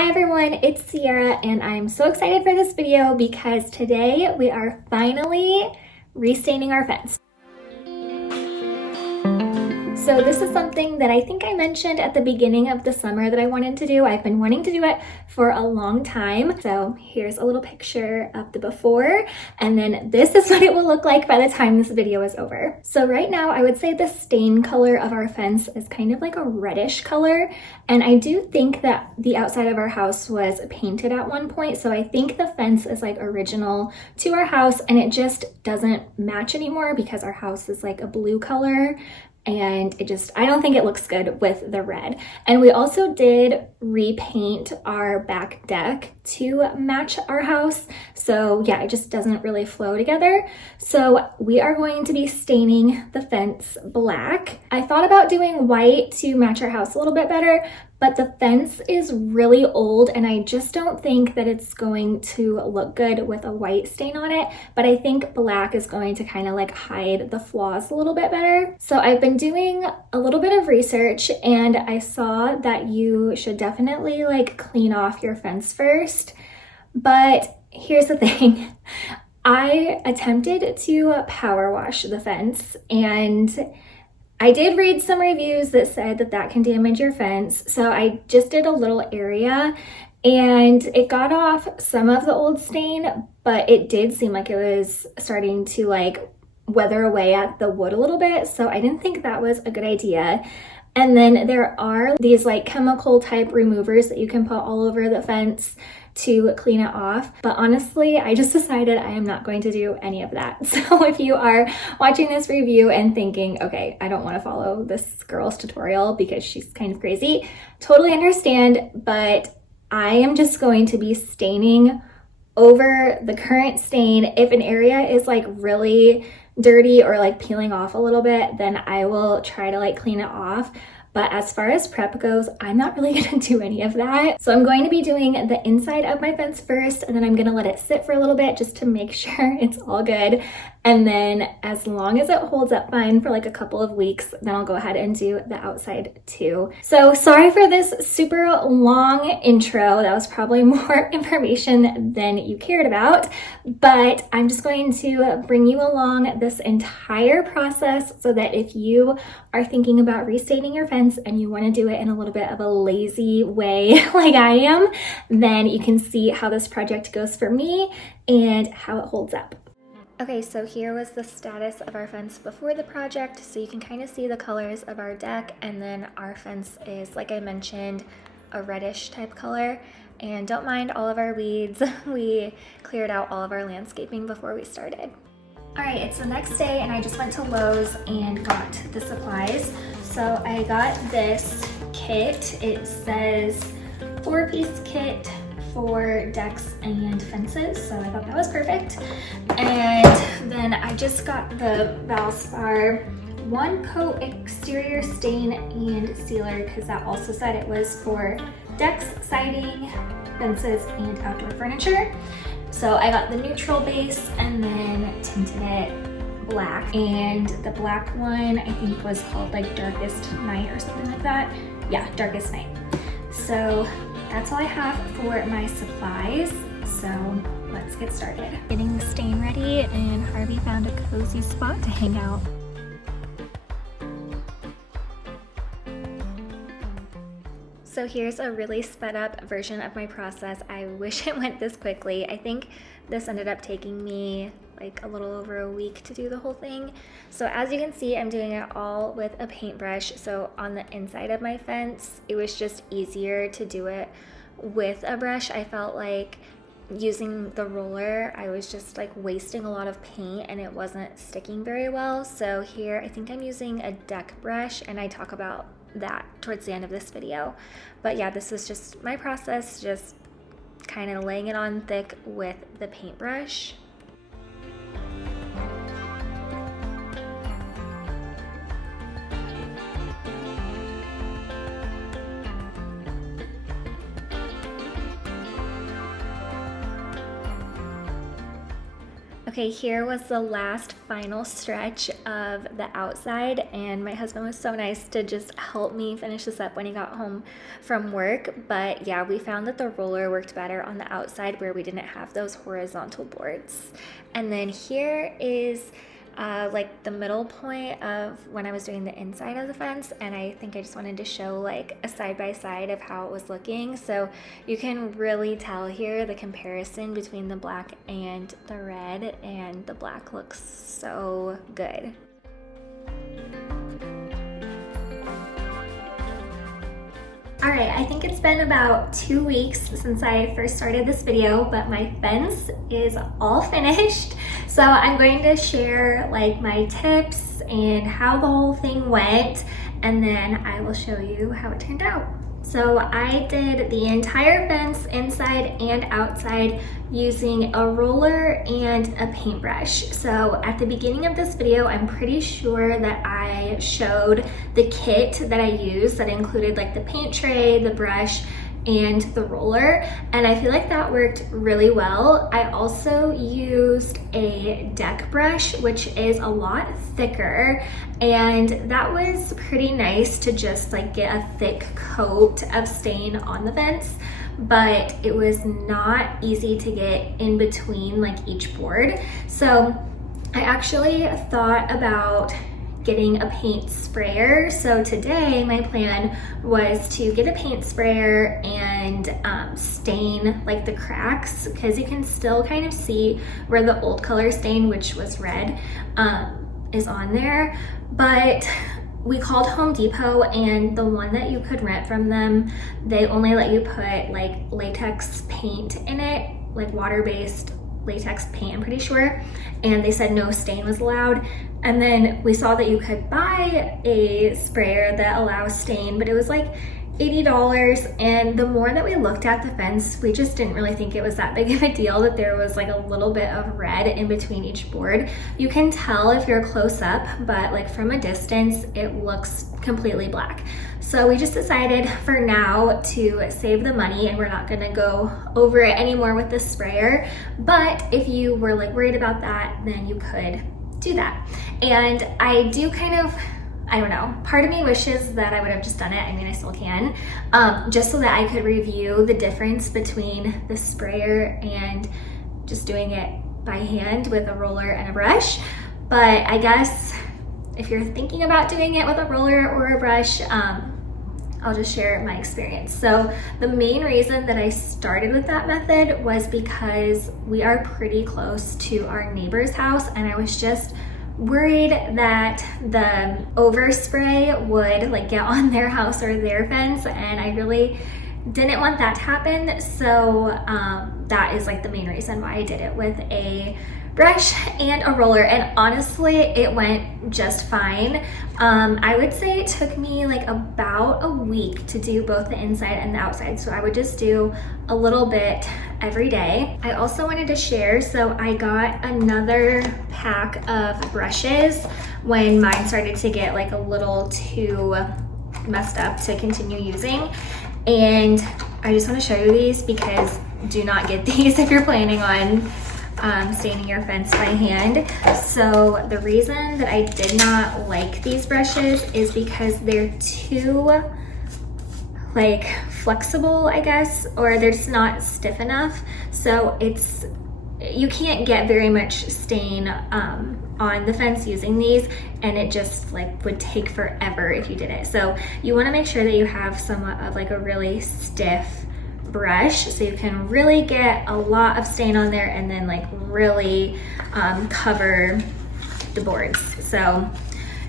Hi everyone, it's Sierra and I'm so excited for this video because today we are finally restaining our fence. So this is something that I think I mentioned at the beginning of the summer that I wanted to do. I've been wanting to do it for a long time. So here's a little picture of the before, and then this is what it will look like by the time this video is over. So right now I would say the stain color of our fence is kind of like a reddish color. And I do think that the outside of our house was painted at one point. So I think the fence is like original to our house and it just doesn't match anymore because our house is like a blue color. And I don't think it looks good with the red. And we also did repaint our back deck to match our house. So yeah, it just doesn't really flow together. So we are going to be staining the fence black. I thought about doing white to match our house a little bit better, but the fence is really old and I just don't think that it's going to look good with a white stain on it. But I think black is going to kind of like hide the flaws a little bit better. So I've been doing a little bit of research and I saw that you should definitely like clean off your fence first. But here's the thing. I attempted to power wash the fence and I did read some reviews that said that that can damage your fence. So I just did a little area and it got off some of the old stain, but it did seem like it was starting to like weather away at the wood a little bit. So I didn't think that was a good idea. And then there are these like chemical type removers that you can put all over the fence to clean it off. But honestly, I just decided I am not going to do any of that. So if you are watching this review and thinking, okay, I don't want to follow this girl's tutorial because she's kind of crazy, totally understand, but I am just going to be staining over the current stain. If an area is like really dirty or like peeling off a little bit, then I will try to like clean it off. But as far as prep goes, I'm not really gonna do any of that. So I'm going to be doing the inside of my fence first, and then I'm gonna let it sit for a little bit just to make sure it's all good. And then as long as it holds up fine for like a couple of weeks, then I'll go ahead and do the outside too. So sorry for this super long intro. That was probably more information than you cared about, but I'm just going to bring you along this entire process so that if you are thinking about restaining your fence and you want to do it in a little bit of a lazy way like I am, then you can see how this project goes for me and how it holds up. Okay, so here was the status of our fence before the project. So you can kind of see the colors of our deck, and then our fence is, like I mentioned, a reddish type color. And don't mind all of our weeds. We cleared out all of our landscaping before we started. All right, it's the next day and I just went to Lowe's and got the supplies. So I got this kit. It says 4-piece kit for decks and fences, so I thought that was perfect. And then I just got the Valspar 1-coat exterior stain and sealer because that also said it was for decks, siding, fences, and outdoor furniture. So I got the neutral base and then tinted it black, and the black one I think was called like Darkest Night or something like that. Yeah, Darkest Night. So that's all I have for my supplies, so let's get started. Getting the stain ready, and Harvey found a cozy spot to hang out. So here's a really sped up version of my process. I wish it went this quickly. I think this ended up taking me like a little over a week to do the whole thing. So as you can see, I'm doing it all with a paintbrush. So on the inside of my fence, it was just easier to do it with a brush. I felt like using the roller, I was just like wasting a lot of paint and it wasn't sticking very well. So here, I think I'm using a deck brush, and I talk about that towards the end of this video. But yeah, this is just my process, just kind of laying it on thick with the paintbrush. Okay, here was the last final stretch of the outside, and my husband was so nice to just help me finish this up when he got home from work. But yeah, we found that the roller worked better on the outside where we didn't have those horizontal boards. And then here is like the middle point of when I was doing the inside of the fence, and I think I just wanted to show like a side by side of how it was looking. So you can really tell here the comparison between the black and the red, and the black looks so good. All right, I think it's been about 2 weeks since I first started this video, but my fence is all finished. So I'm going to share like my tips and how the whole thing went, and then I will show you how it turned out. So I did the entire fence inside and outside using a roller and a paintbrush. So at the beginning of this video, I'm pretty sure that I showed the kit that I used that included like the paint tray, the brush, and the roller, and I feel like that worked really well. I also used a deck brush, which is a lot thicker, and that was pretty nice to just like get a thick coat of stain on the fence, but it was not easy to get in between like each board. So I actually thought about getting a paint sprayer. So today my plan was to get a paint sprayer and stain like the cracks, because you can still kind of see where the old color stain, which was red, is on there. But we called Home Depot, and the one that you could rent from them, they only let you put like latex paint in it, like water-based latex paint, I'm pretty sure, and they said no stain was allowed. And then we saw that you could buy a sprayer that allows stain, but it was like $80, and the more that we looked at the fence, we just didn't really think it was that big of a deal that there was like a little bit of red in between each board. You can tell if you're close up, but like from a distance, it looks completely black. So we just decided for now to save the money, and we're not gonna go over it anymore with this sprayer. But if you were like worried about that, then you could do that. And I do kind of, I don't know, part of me wishes that I would have just done it. I mean, I still can, just so that I could review the difference between the sprayer and just doing it by hand with a roller and a brush. But I guess if you're thinking about doing it with a roller or a brush, I'll just share my experience. So the main reason that I started with that method was because we are pretty close to our neighbor's house, and I was just worried that the overspray would like get on their house or their fence, and I really didn't want that to happen. So that is like the main reason why I did it with a brush and a roller, and honestly it went just fine. I would say it took me like about a week to do both the inside and the outside, so I would just do a little bit every day. I also wanted to share, so I got another pack of brushes when mine started to get like a little too messed up to continue using, and I just want to show you these because do not get these if you're planning on staining your fence by hand. So the reason that I did not like these brushes is because they're too like flexible, I guess, or they're just not stiff enough. So you can't get very much stain on the fence using these, and it just like would take forever if you did it. So you want to make sure that you have somewhat of like a really stiff brush so you can really get a lot of stain on there and then like really cover the boards. So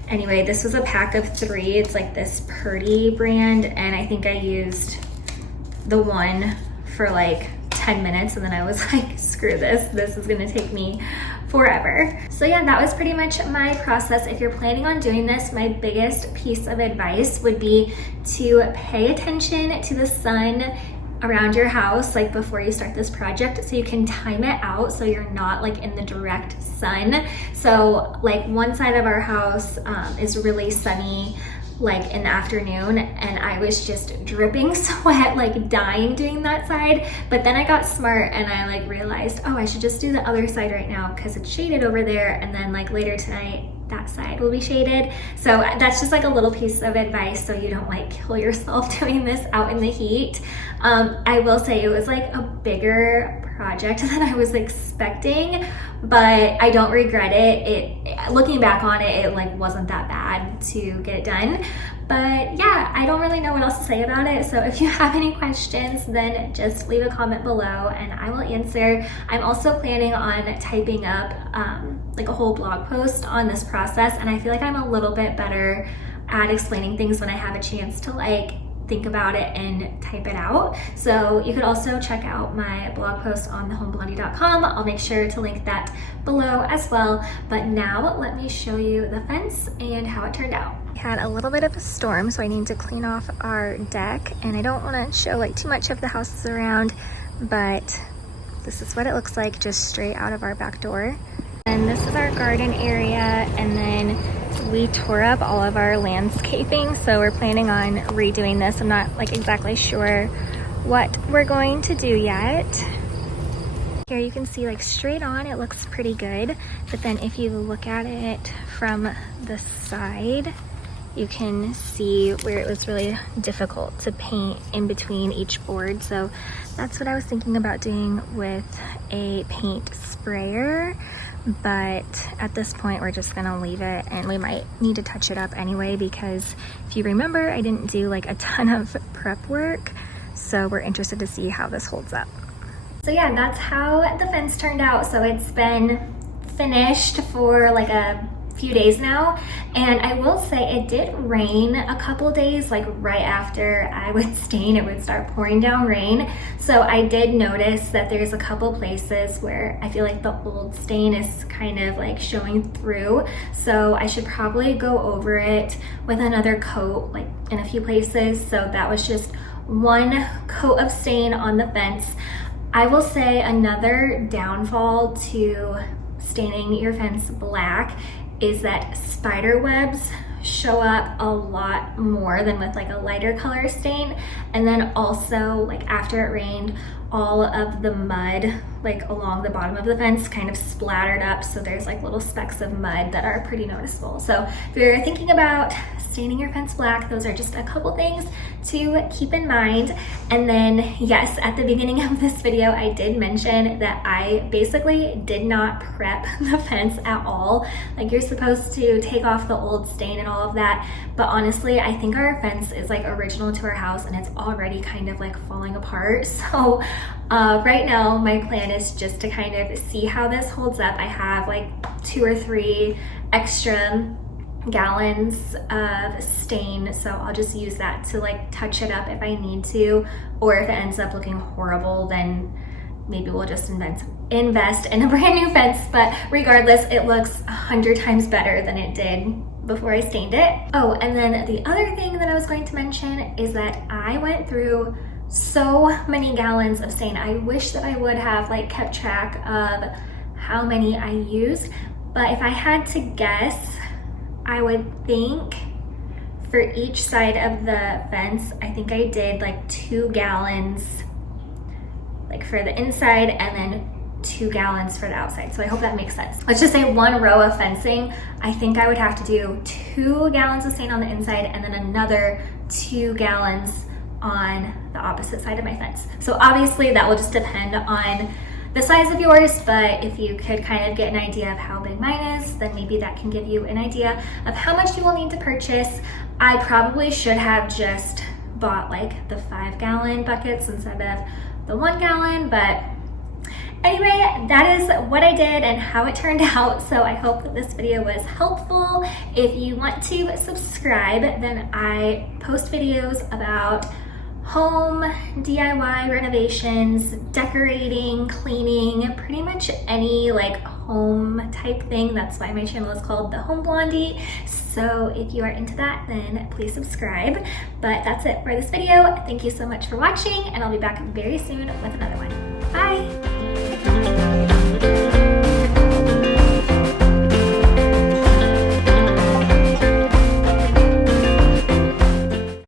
anyway, this was a pack of 3. It's like this Purdy brand, and I think I used the one for like 10 minutes, and then I was like, screw this is gonna take me forever. So yeah, that was pretty much my process. If you're planning on doing this, my biggest piece of advice would be to pay attention to the sun around your house like before you start this project, so you can time it out so you're not like in the direct sun. So like one side of our house is really sunny like in the afternoon, and I was just dripping sweat, like dying doing that side. But then I got smart and I like realized, oh, I should just do the other side right now because it's shaded over there, and then like later tonight that side will be shaded. So that's just like a little piece of advice so you don't like kill yourself doing this out in the heat. I will say it was like a bigger project than I was expecting, but I don't regret it. Looking back on it, it like wasn't that bad to get it done. But yeah, I don't really know what else to say about it. So if you have any questions, then just leave a comment below and I will answer. I'm also planning on typing up like a whole blog post on this process, and I feel like I'm a little bit better at explaining things when I have a chance to like think about it and type it out. So you could also check out my blog post on thehomeblondie.com. I'll make sure to link that below as well. But now let me show you the fence and how it turned out. We had a little bit of a storm, so I need to clean off our deck, and I don't want to show like too much of the houses around, but this is what it looks like just straight out of our back door. And this is our garden area, and then we tore up all of our landscaping, so we're planning on redoing this. I'm not like exactly sure what we're going to do yet. Here you can see like straight on it looks pretty good, but then if you look at it from the side, you can see where it was really difficult to paint in between each board. So that's what I was thinking about doing with a paint sprayer. But at this point we're just gonna leave it, and we might need to touch it up anyway because if you remember, I didn't do like a ton of prep work, so we're interested to see how this holds up. So yeah, that's how the fence turned out. So it's been finished for like a few days now, and I will say it did rain a couple days, like right after I would stain it would start pouring down rain. So I did notice that there's a couple places where I feel like the old stain is kind of like showing through, so I should probably go over it with another coat like in a few places. So that was just one coat of stain on the fence. I will say another downfall to staining your fence black is that spider webs show up a lot more than with like a lighter color stain. And then also like after it rained, all of the mud like along the bottom of the fence kind of splattered up, so there's like little specks of mud that are pretty noticeable. So if you're thinking about staining your fence black, those are just a couple things to keep in mind. And then yes, at the beginning of this video I did mention that I basically did not prep the fence at all. Like you're supposed to take off the old stain and all of that, but honestly I think our fence is like original to our house and it's already kind of like falling apart. So right now my plan is just to kind of see how this holds up. I have like 2 or 3 extra gallons of stain, so I'll just use that to like touch it up if I need to, or if it ends up looking horrible, then maybe we'll just invest in a brand new fence. But regardless, it looks 100 times better than it did before I stained it. Oh, and then the other thing that I was going to mention is that I went through so many gallons of stain. I wish that I would have like kept track of how many I used, but if I had to guess, I would think for each side of the fence, I think I did like 2 gallons like for the inside and then 2 gallons for the outside. So I hope that makes sense. Let's just say 1 row of fencing, I think I would have to do 2 gallons of stain on the inside and then another 2 gallons on the opposite side of my fence. So obviously that will just depend on the size of yours, but if you could kind of get an idea of how big mine is, then maybe that can give you an idea of how much you will need to purchase. I probably should have just bought like the 5-gallon buckets instead of the 1 gallon, but anyway, that is what I did and how it turned out. So I hope that this video was helpful. If you want to subscribe, then I post videos about home DIY renovations, decorating, cleaning, pretty much any like home type thing. That's why my channel is called The Home Blondie. So if you are into that, then please subscribe. But that's it for this video. Thank you so much for watching, and I'll be back very soon with another one.